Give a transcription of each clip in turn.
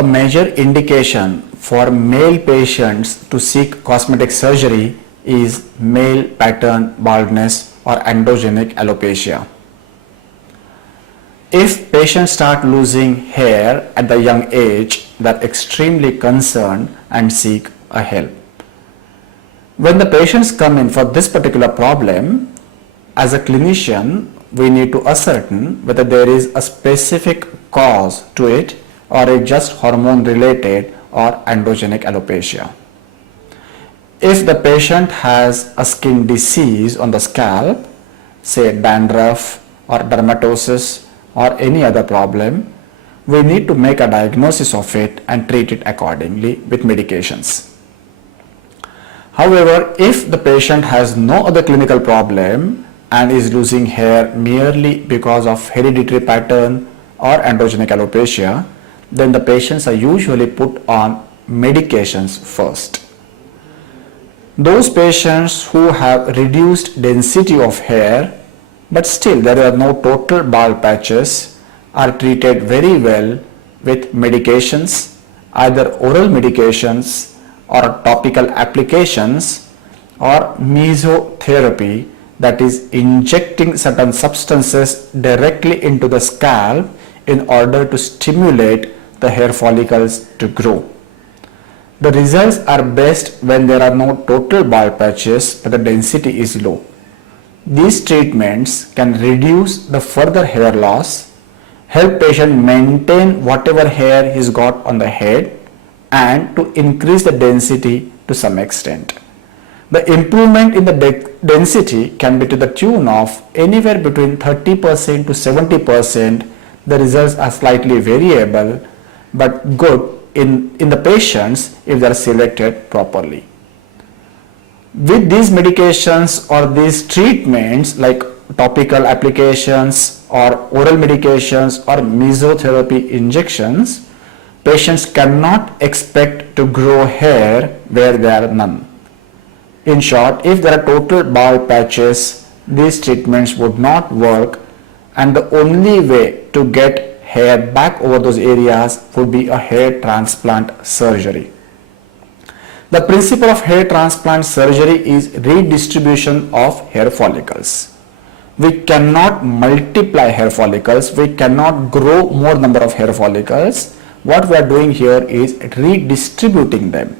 A major indication for male patients to seek cosmetic surgery is male pattern baldness or androgenic alopecia. If patients start losing hair at the young age, they are extremely concerned and seek a help. When the patients come in for this particular problem, as a clinician, we need to ascertain whether there is a specific cause to it or it's just hormone related or androgenic alopecia. If the patient has a skin disease on the scalp, say dandruff or dermatosis or any other problem, we need to make a diagnosis of it and treat it accordingly with medications. However, if the patient has no other clinical problem and is losing hair merely because of hereditary pattern or androgenic alopecia, then the patients are usually put on medications first. Those patients who have reduced density of hair but still there are no total bald patches are treated very well with medications, either oral medications or topical applications or mesotherapy, that is injecting certain substances directly into the scalp in order to stimulate the hair follicles to grow. The results are best when there are no total bald patches but the density is low. These treatments can reduce the further hair loss, help patient maintain whatever hair he's got on the head and to increase the density to some extent. The improvement in the density can be to the tune of anywhere between 30% to 70%. The results are slightly variable but good in the patients if they are selected properly. With these medications or these treatments like topical applications or oral medications or mesotherapy injections, patients cannot expect to grow hair where there are none. In short, if there are total bald patches, these treatments would not work and the only way to get hair back over those areas would be a hair transplant surgery. The principle of hair transplant surgery is redistribution of hair follicles. We cannot multiply hair follicles, we cannot grow more number of hair follicles. What we are doing here is redistributing them.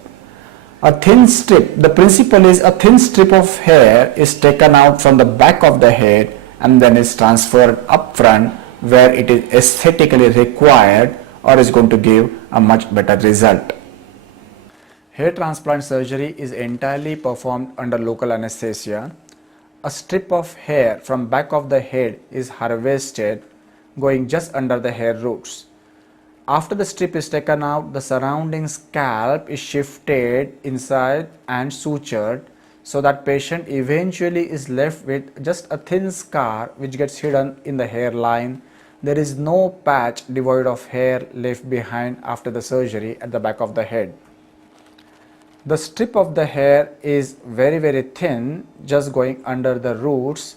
A thin strip, the principle is a thin strip of hair is taken out from the back of the head and then is transferred up front where it is aesthetically required or is going to give a much better result. Hair transplant surgery is entirely performed under local anesthesia. A strip of hair from back of the head is harvested going just under the hair roots. After the strip is taken out, the surrounding scalp is shifted inside and sutured so that patient eventually is left with just a thin scar which gets hidden in the hairline. There is no patch devoid of hair left behind after the surgery at the back of the head. The strip of the hair is very thin, just going under the roots.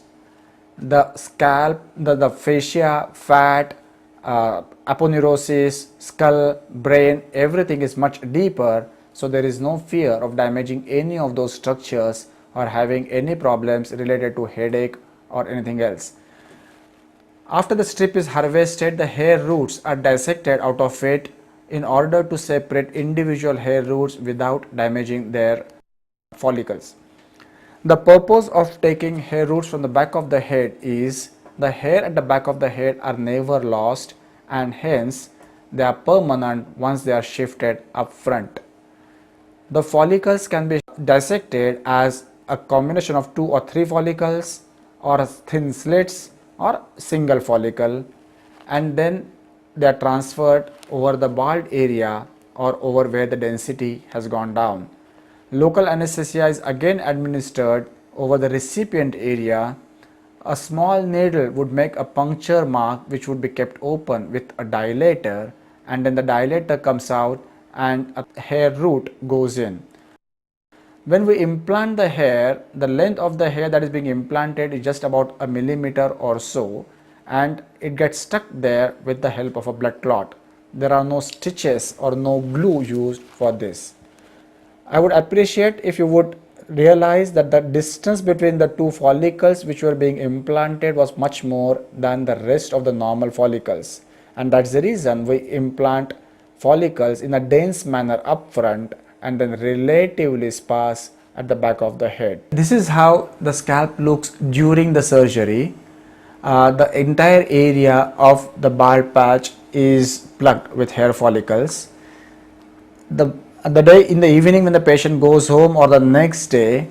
The scalp, the fascia, fat, aponeurosis, skull, brain, everything is much deeper, so there is no fear of damaging any of those structures or having any problems related to headache or anything else. After the strip is harvested, the hair roots are dissected out of it in order to separate individual hair roots without damaging their follicles. The purpose of taking hair roots from the back of the head is the hair at the back of the head are never lost and hence they are permanent once they are shifted up front. The follicles can be dissected as a combination of 2 or 3 follicles or thin slits or single follicle, and then they are transferred over the bald area or over where the density has gone down. Local anesthesia is again administered over the recipient area. A small needle would make a puncture mark which would be kept open with a dilator, and then the dilator comes out and a hair root goes in. When we implant the hair, the length of the hair that is being implanted is just about a millimeter or so, and it gets stuck there with the help of a blood clot. there are no stitches or no glue used for this. I would appreciate if you would realize that the distance between the two follicles which were being implanted was much more than the rest of the normal follicles, and that's the reason we implant follicles in a dense manner up front and then relatively sparse at the back of the head. This is how the scalp looks during the surgery. The entire area of the bald patch is plugged with hair follicles. The day in the evening when the patient goes home or the next day,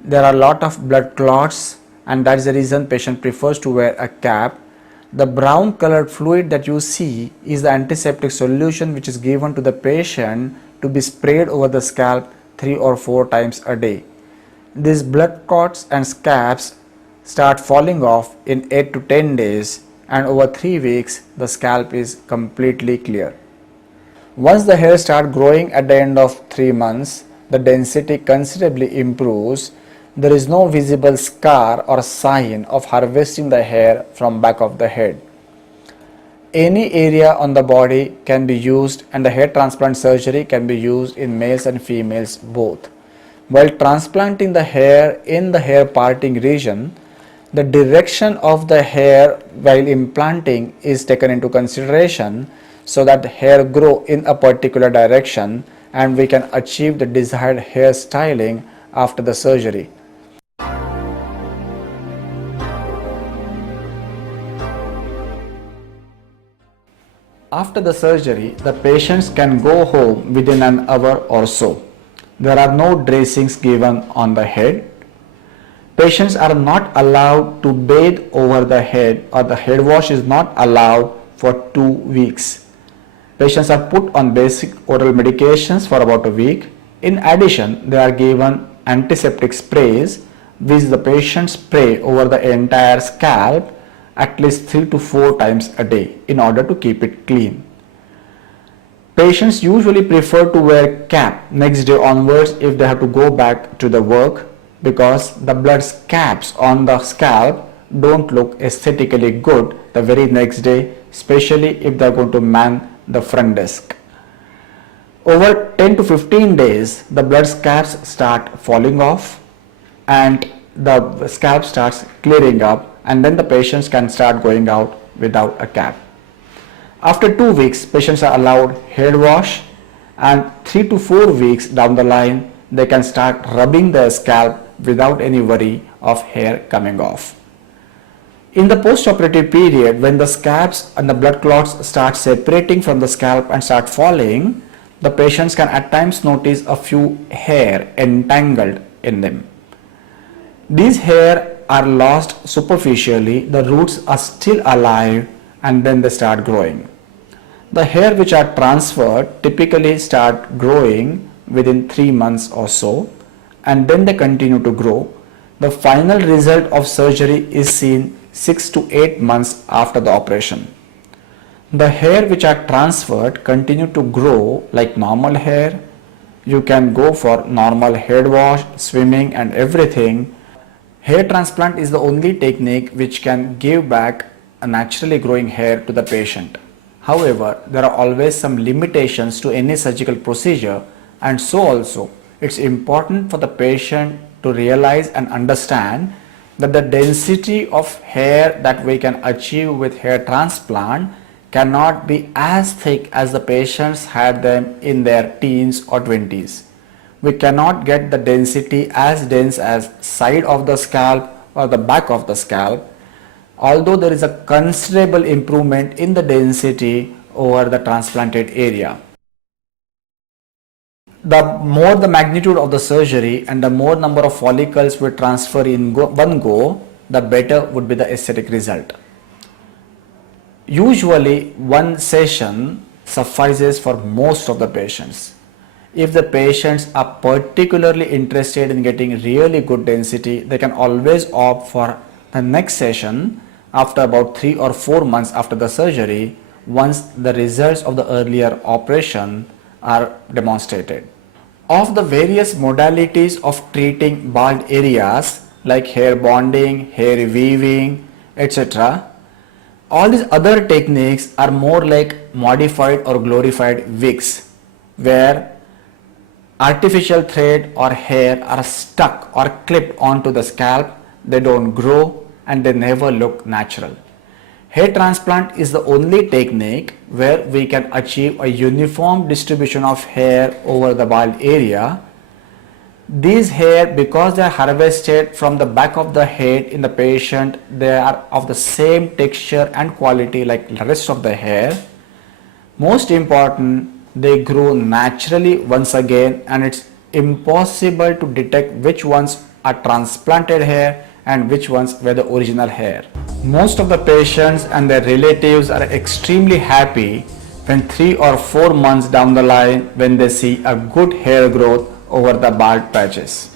there are a lot of blood clots, and that is the reason patient prefers to wear a cap. The brown colored fluid that you see is the antiseptic solution which is given to the patient to be sprayed over the scalp 3 or 4 times a day. These blood clots and scabs start falling off in 8 to 10 days, and over 3 weeks the scalp is completely clear. Once the hair starts growing at the end of 3 months, the density considerably improves. There is no visible scar or sign of harvesting the hair from back of the head. Any area on the body can be used, and the hair transplant surgery can be used in males and females both. While transplanting the hair in the hair parting region, the direction of the hair while implanting is taken into consideration so that hair grow in a particular direction and we can achieve the desired hair styling after the surgery. After the surgery, the patients can go home within an hour or so. There are no dressings given on the head. Patients are not allowed to bathe over the head, or the head wash is not allowed for 2 weeks. Patients are put on basic oral medications for about a week. In addition, they are given antiseptic sprays which the patients spray over the entire scalp at least 3 to 4 times a day in order to keep it clean. Patients usually prefer to wear cap next day onwards if they have to go back to the work, because the blood scabs on the scalp don't look aesthetically good the very next day, especially if they are going to man the front desk. Over 10 to 15 days, the blood scabs start falling off and the scalp starts clearing up, and then the patients can start going out without a cap. After 2 weeks, patients are allowed head wash, and 3 to 4 weeks down the line, they can start rubbing their scalp without any worry of hair coming off. In the post-operative period, when the scabs and the blood clots start separating from the scalp and start falling, the patients can at times notice a few hair entangled in them. These hair are lost superficially, the roots are still alive, and then they start growing. The hair which are transferred typically start growing within 3 months or so, and then they continue to grow. The final result of surgery is seen 6 to 8 months after the operation. The hair which are transferred continue to grow like normal hair. You can go for normal head wash, swimming and everything. Hair transplant is the only technique which can give back a naturally growing hair to the patient. However, there are always some limitations to any surgical procedure, and so also it's important for the patient to realize and understand that the density of hair that we can achieve with hair transplant cannot be as thick as the patients had them in their teens or 20s. We cannot get the density as dense as side of the scalp or the back of the scalp, although there is a considerable improvement in the density over the transplanted area. The more the magnitude of the surgery and the more number of follicles we transfer in one go, the better would be the aesthetic result. Usually one session suffices for most of the patients. If the patients are particularly interested in getting really good density, they can always opt for the next session after about 3 or 4 months after the surgery, once the results of the earlier operation are demonstrated. Of the various modalities of treating bald areas like hair bonding, hair weaving, etc., All these other techniques are more like modified or glorified wigs, where artificial thread or hair are stuck or clipped onto the scalp. They don't grow and they never look natural. Hair transplant is the only technique where we can achieve a uniform distribution of hair over the bald area. These hair, because they are harvested from the back of the head in the patient, they are of the same texture and quality like the rest of the hair. Most important, they grow naturally once again, and it's impossible to detect which ones are transplanted hair and which ones were the original hair. Most of the patients and their relatives are extremely happy when 3 or 4 months down the line when they see a good hair growth over the bald patches.